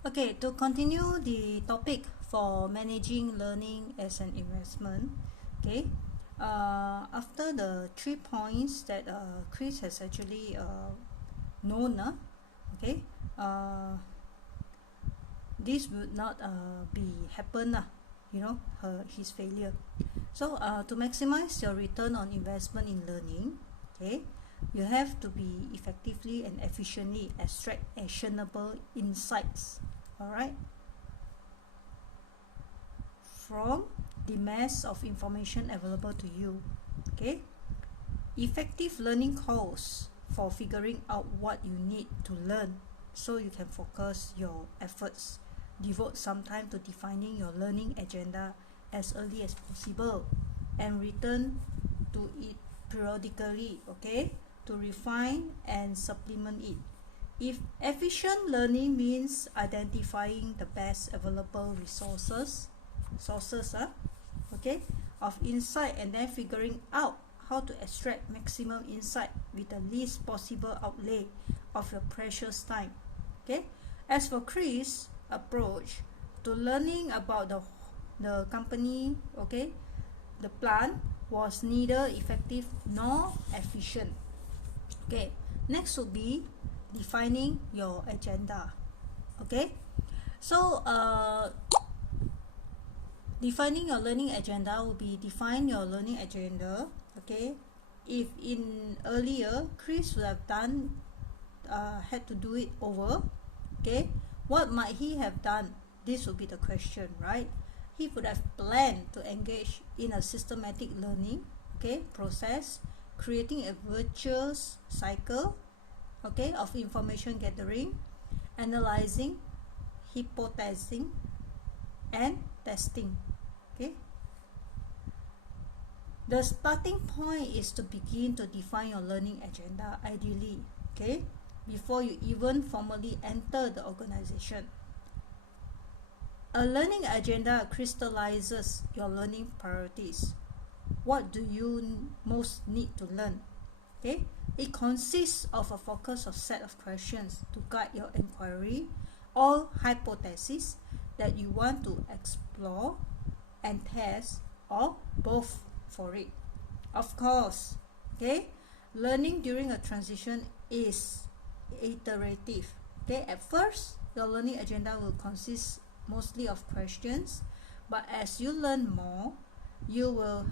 Okay, to continue the topic for managing learning as an investment, okay, after the 3 points that Chris has actually known, okay, this would not be happen, his failure. So to maximize your return on investment in learning, okay, you have to be effectively and efficiently extract actionable insights, all right, from the mass of information available to you. Okay, effective learning calls for figuring out what you need to learn so you can focus your efforts. Devote some time to defining your learning agenda as early as possible and return to it periodically, okay, to refine and supplement it. If efficient learning means identifying the best available sources okay, of insight, and then figuring out how to extract maximum insight with the least possible outlay of your precious time. Okay, as for Chris' approach to learning about the company, okay, the plan was neither effective nor efficient. Okay, next would be defining your agenda. Okay, so defining your learning agenda will be define your learning agenda. Okay, if in earlier Chris would have done had to do it over, okay, what might he have done? This would be the question, right? He would have planned to engage in a systematic learning, okay, process, creating a virtuous cycle, okay, of information gathering, analyzing, hypothesizing, and testing. Okay, the starting point is to begin to define your learning agenda, ideally, okay, before you even formally enter the organization. A learning agenda crystallizes your learning priorities. What do you most need to learn? Okay, it consists of a focus of set of questions to guide your inquiry or hypothesis that you want to explore and test, or both for it. Of course, okay, learning during a transition is iterative. Okay, at first your learning agenda will consist mostly of questions, but as you learn more, you will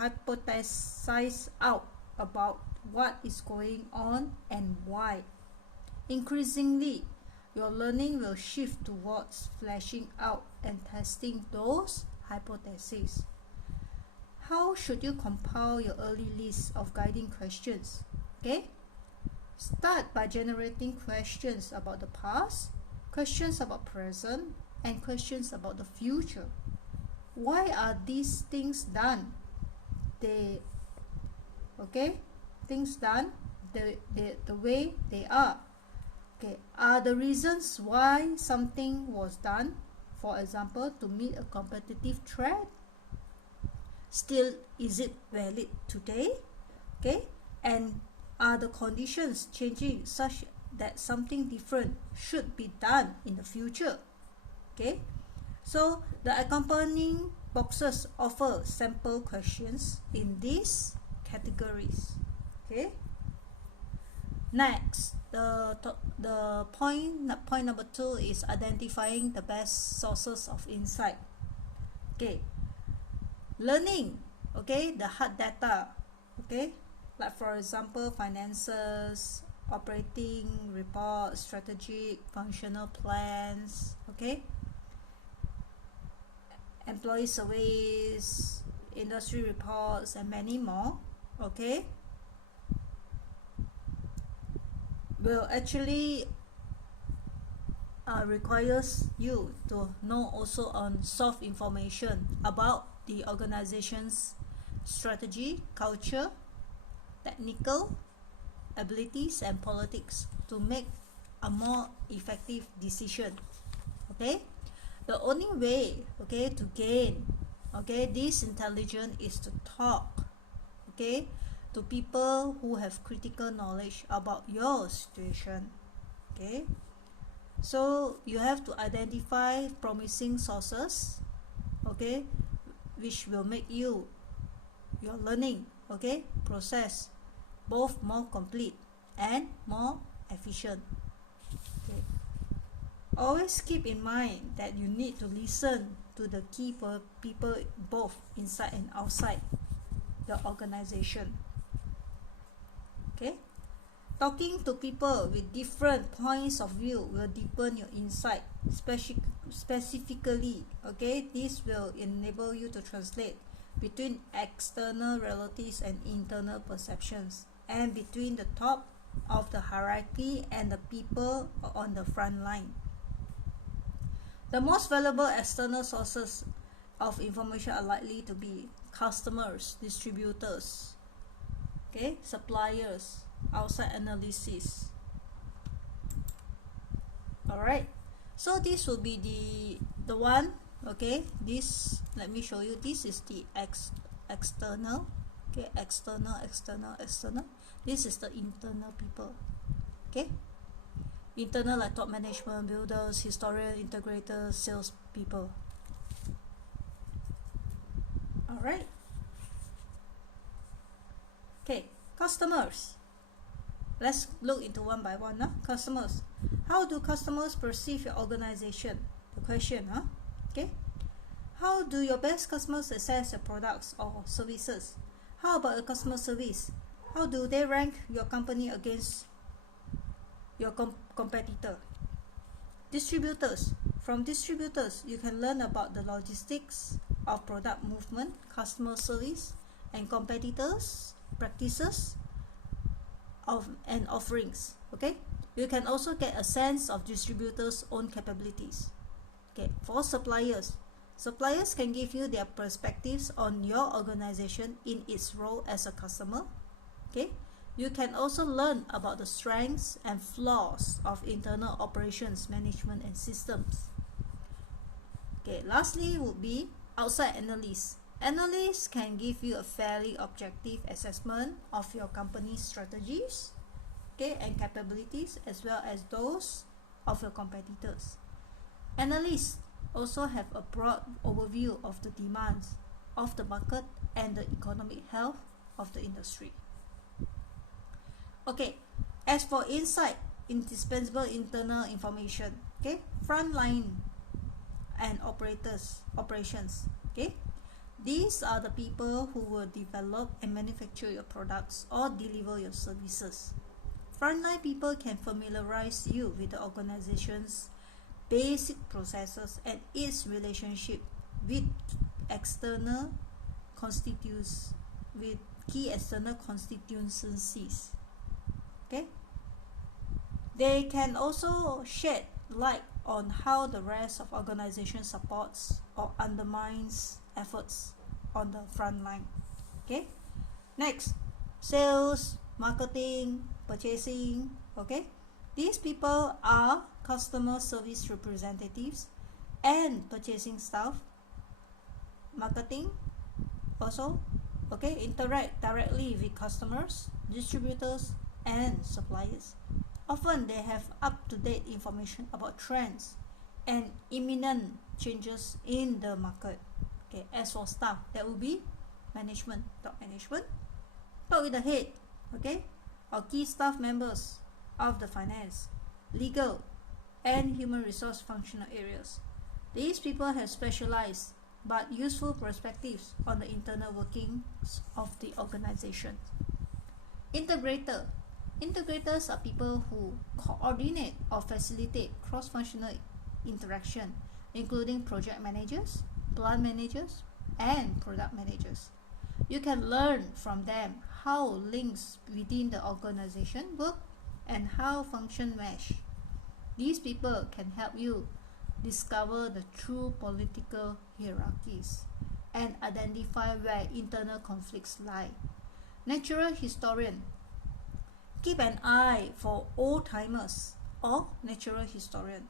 hypothesize out about what is going on and why. Increasingly, your learning will shift towards fleshing out and testing those hypotheses. How should you compile your early list of guiding questions? Okay, start by generating questions about the past, questions about present, and questions about the future. Why are these things done? Things done the way they are. Okay, are the reasons why something was done, for example, to meet a competitive threat, still is it valid today? Okay, and are the conditions changing such that something different should be done in the future? Okay, so the accompanying boxes offer sample questions in these categories. Okay, next, the point number 2 is identifying the best sources of insight. Okay, learning, okay, the hard data, okay, like for example finances, operating reports, strategic functional plans, okay, employee surveys, industry reports, and many more, okay, will actually requires you to know also on soft information about the organization's strategy, culture, technical abilities, and politics to make a more effective decision. Okay, the only way, okay, to gain, okay, this intelligence is to talk, okay, to people who have critical knowledge about your situation. Okay, So you have to identify promising sources, okay, which will make your learning, okay, process both more complete and more efficient. Okay. Always keep in mind that you need to listen to the key people both inside and outside the organization. Okay. Talking to people with different points of view will deepen your insight, specifically, okay, this will enable you to translate between external realities and internal perceptions, and between the top of the hierarchy and the people on the front line. The most valuable external sources of information are likely to be customers, distributors, okay, suppliers, outside analysis. Alright, so this will be the one, okay, this, let me show you, this is the external, okay, external. This is the internal people, okay, internal like top management, builders, historian, integrators, sales people. Alright, okay, customers. Let's look into one by one. Customers. How do customers perceive your organization? The question. Okay. How do your best customers assess your products or services? How about your customer service? How do they rank your company against your competitor? Distributors. From distributors, you can learn about the logistics of product movement, customer service, and competitors' practices and offerings. Okay, you can also get a sense of distributors' own capabilities. Okay, for suppliers can give you their perspectives on your organization in its role as a customer. Okay, you can also learn about the strengths and flaws of internal operations management and systems. Okay, lastly would be outside analysts. Analysts can give you a fairly objective assessment of your company's strategies, okay, and capabilities, as well as those of your competitors. Analysts also have a broad overview of the demands of the market and the economic health of the industry. Okay, as for insight, indispensable internal information, okay, frontline and operations, okay, these are the people who will develop and manufacture your products or deliver your services. Frontline people can familiarize you with the organization's basic processes and its relationship with external constituents, with key external constituencies. Okay, they can also shed light on how the rest of organization supports or undermines efforts on the front line. Okay, next, sales, marketing, purchasing. Okay, these people are customer service representatives and purchasing staff. Marketing also, okay, interact directly with customers, distributors, and suppliers. Often they have up-to-date information about trends and imminent changes in the market. Okay, as for staff, that will be management, top management, talk with the head, okay, or key staff members of the finance, legal, and human resource functional areas. These people have specialized but useful perspectives on the internal workings of the organization. Integrators are people who coordinate or facilitate cross-functional interaction, including project managers, plant managers, and product managers. You can learn from them how links within the organization work and how functions mesh. These people can help you discover the true political hierarchies and identify where internal conflicts lie. Natural historian. Keep an eye for old-timers or natural historian,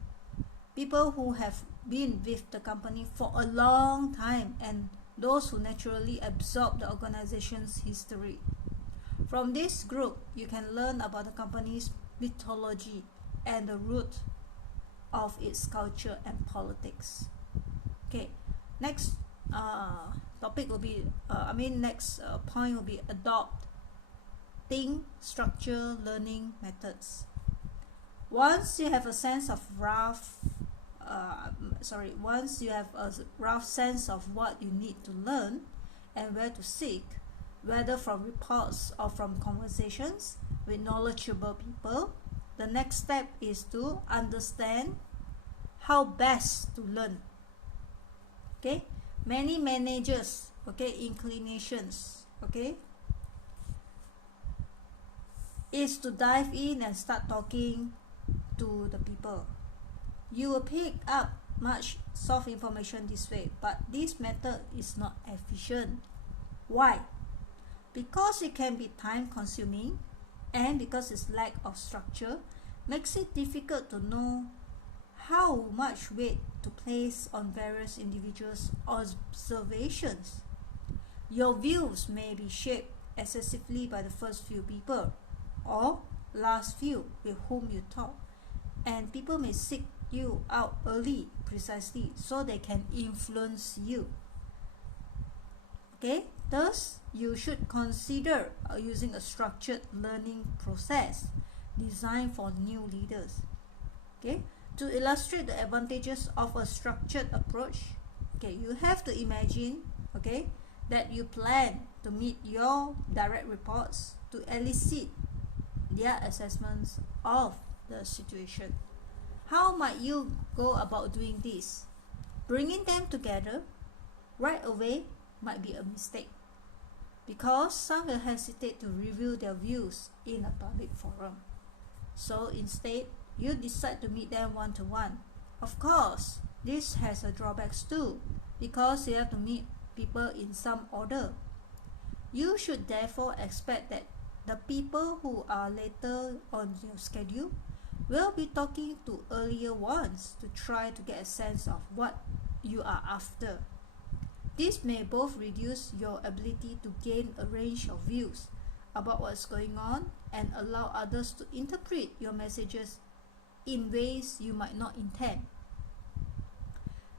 people who have been with the company for a long time and those who naturally absorb the organization's history. From this group, you can learn about the company's mythology and the root of its culture and politics. Okay, next topic will be next point will be adopting structure learning methods. Once you have a sense of once you have a rough sense of what you need to learn and where to seek, whether from reports or from conversations with knowledgeable people, the next step is to understand how best to learn. Okay, many managers, okay, inclinations, okay, is to dive in and start talking to the people. You will pick up much soft information this way, but this method is not efficient. Why? Because it can be time consuming, and because its lack of structure makes it difficult to know how much weight to place on various individuals' observations. Your views may be shaped excessively by the first few people or last few with whom you talk, and people may seek you out early precisely so they can influence you. Okay, thus you should consider using a structured learning process designed for new leaders. Okay, to illustrate the advantages of a structured approach, okay, you have to imagine, okay, that you plan to meet your direct reports to elicit their assessments of the situation. How might you go about doing this? Bringing them together right away might be a mistake, because some will hesitate to reveal their views in a public forum. So instead, you decide to meet them one-to-one. Of course, this has a drawbacks too, because you have to meet people in some order. You should therefore expect that the people who are later on your schedule will be talking to earlier ones to try to get a sense of what you are after. This may both reduce your ability to gain a range of views about what's going on and allow others to interpret your messages in ways you might not intend.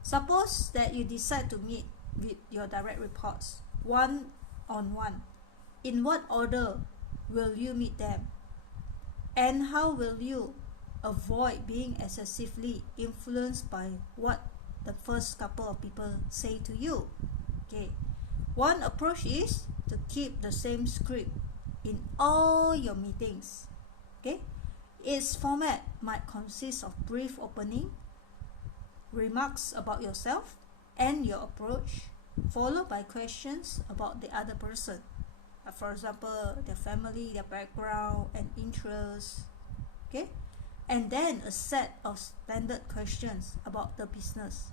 Suppose that you decide to meet with your direct reports one-on-one. In what order will you meet them? And how will you avoid being excessively influenced by what the first couple of people say to you? Okay, one approach is to keep the same script in all your meetings. Okay, its format might consist of brief opening remarks about yourself and your approach, followed by questions about the other person, for example, their family, their background and interests. Okay, and then a set of standard questions about the business.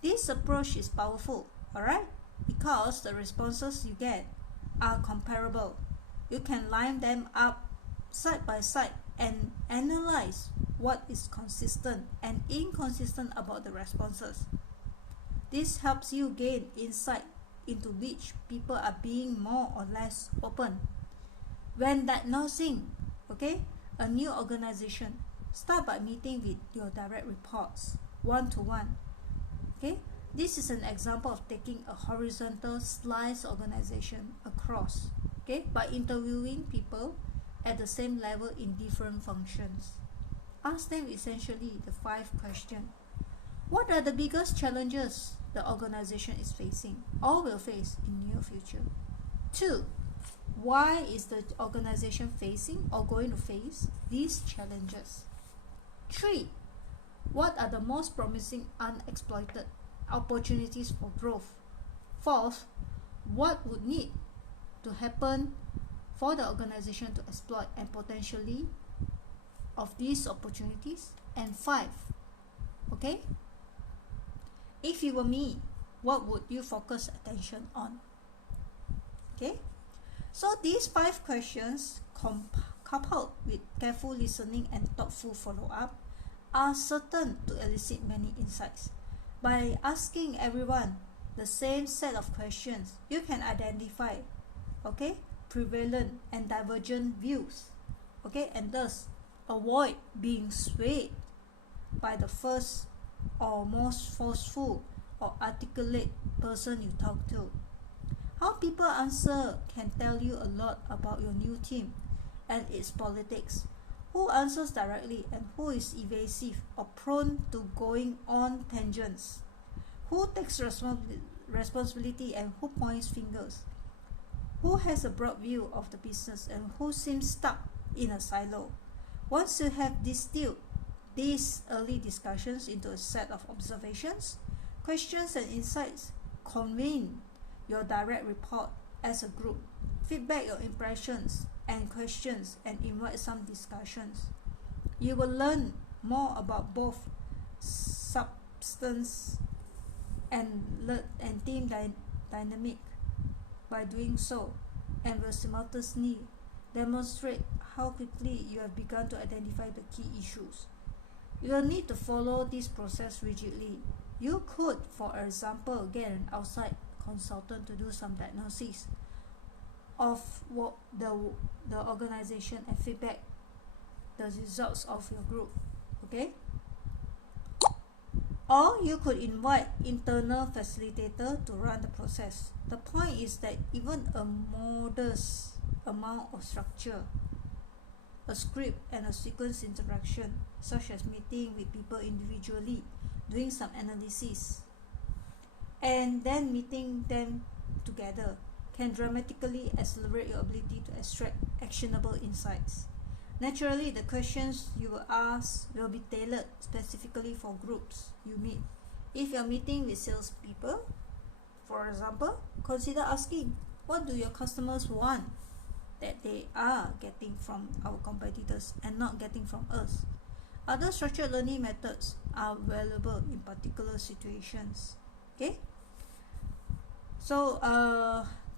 This approach is powerful, alright, because the responses you get are comparable. You can line them up side by side and analyze what is consistent and inconsistent about the responses. This helps you gain insight into which people are being more or less open. When diagnosing, okay, a new organization, start by meeting with your direct reports one-to-one. Okay, this is an example of taking a horizontal slice organization across, okay, by interviewing people at the same level in different functions. Ask them essentially the 5 questions. What are the biggest challenges the organization is facing or will face in near future? 2. Why is the organization facing or going to face these challenges? 3. What are the most promising unexploited opportunities for growth? 4th, what would need to happen for the organization to exploit and potentially of these opportunities? And 5, okay, if you were me, what would you focus attention on? Okay, so these 5 questions coupled with careful listening and thoughtful follow-up are certain to elicit many insights. By asking everyone the same set of questions, you can identify, okay, prevalent and divergent views, okay, and thus avoid being swayed by the first or most forceful or articulate person you talk to. How people answer can tell you a lot about your new team and its politics. Who answers directly and who is evasive or prone to going on tangents. Who takes responsibility and who points fingers. Who has a broad view of the business and who seems stuck in a silo. Once you have distilled these early discussions into a set of observations, questions and insights, convene your direct report as a group, feedback your impressions and questions, and invite some discussions. You will learn more about both substance and team dynamic by doing so, and will simultaneously demonstrate how quickly you have begun to identify the key issues. You will need to follow this process rigidly. You could, for example, get an outside consultant to do some diagnosis of what the organization and feedback the results of your group, okay? Or you could invite internal facilitator to run the process. The point is that even a modest amount of structure, a script and a sequence interaction, such as meeting with people individually, doing some analysis, and then meeting them together, can dramatically accelerate your ability to extract actionable insights. Naturally, the questions you will ask will be tailored specifically for groups you meet. If you are meeting with salespeople, for example, consider asking, what do your customers want that they are getting from our competitors and not getting from us? Other structured learning methods are valuable in particular situations. Okay? So,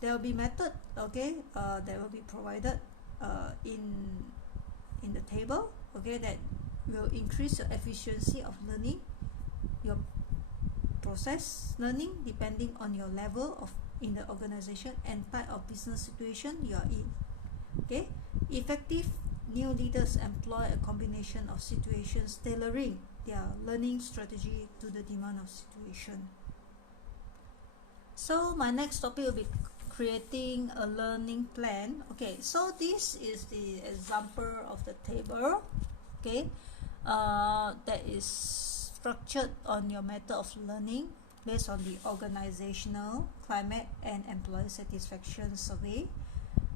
there will be method, okay, that will be provided in the table, okay, that will increase your efficiency of learning, your process learning, depending on your level of in the organization and type of business situation you are in. Okay, effective new leaders employ a combination of situations, tailoring their learning strategy to the demand of situation. So my next topic will be creating a learning plan. Okay, so this is the example of the table, okay, that is structured on your method of learning based on the organizational climate and employee satisfaction survey,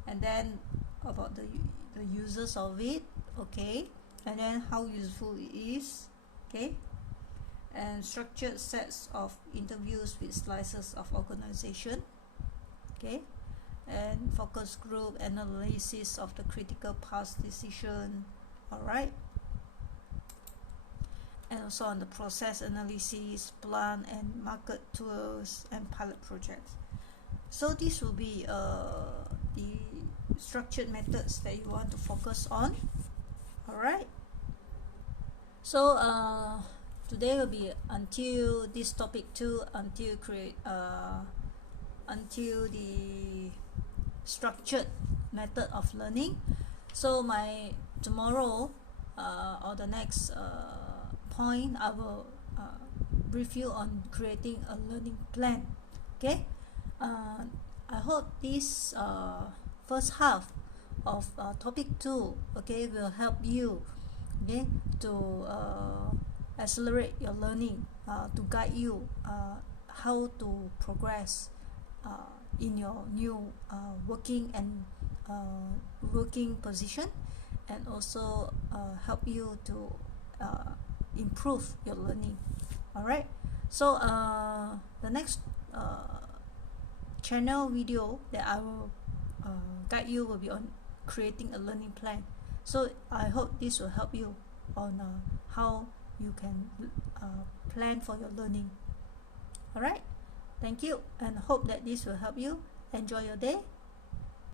and then about the users of it, okay, and then how useful it is, okay, and structured sets of interviews with slices of organization, okay, and focus group analysis of the critical path decision, alright, and also on the process analysis, plan and market tours and pilot projects. So this will be the structured methods that you want to focus on, alright. So today will be until this topic 2, until the structured method of learning. So my tomorrow or the next point, I will brief you on creating a learning plan. Okay, I hope this first half of topic 2, okay, will help you, okay, to accelerate your learning, to guide you how to progress in your new working position, and also help you to improve your learning. Alright, so the next channel video that I will guide you will be on creating a learning plan. So I hope this will help you on how you can plan for your learning. Alright, thank you, and hope that this will help you. Enjoy your day.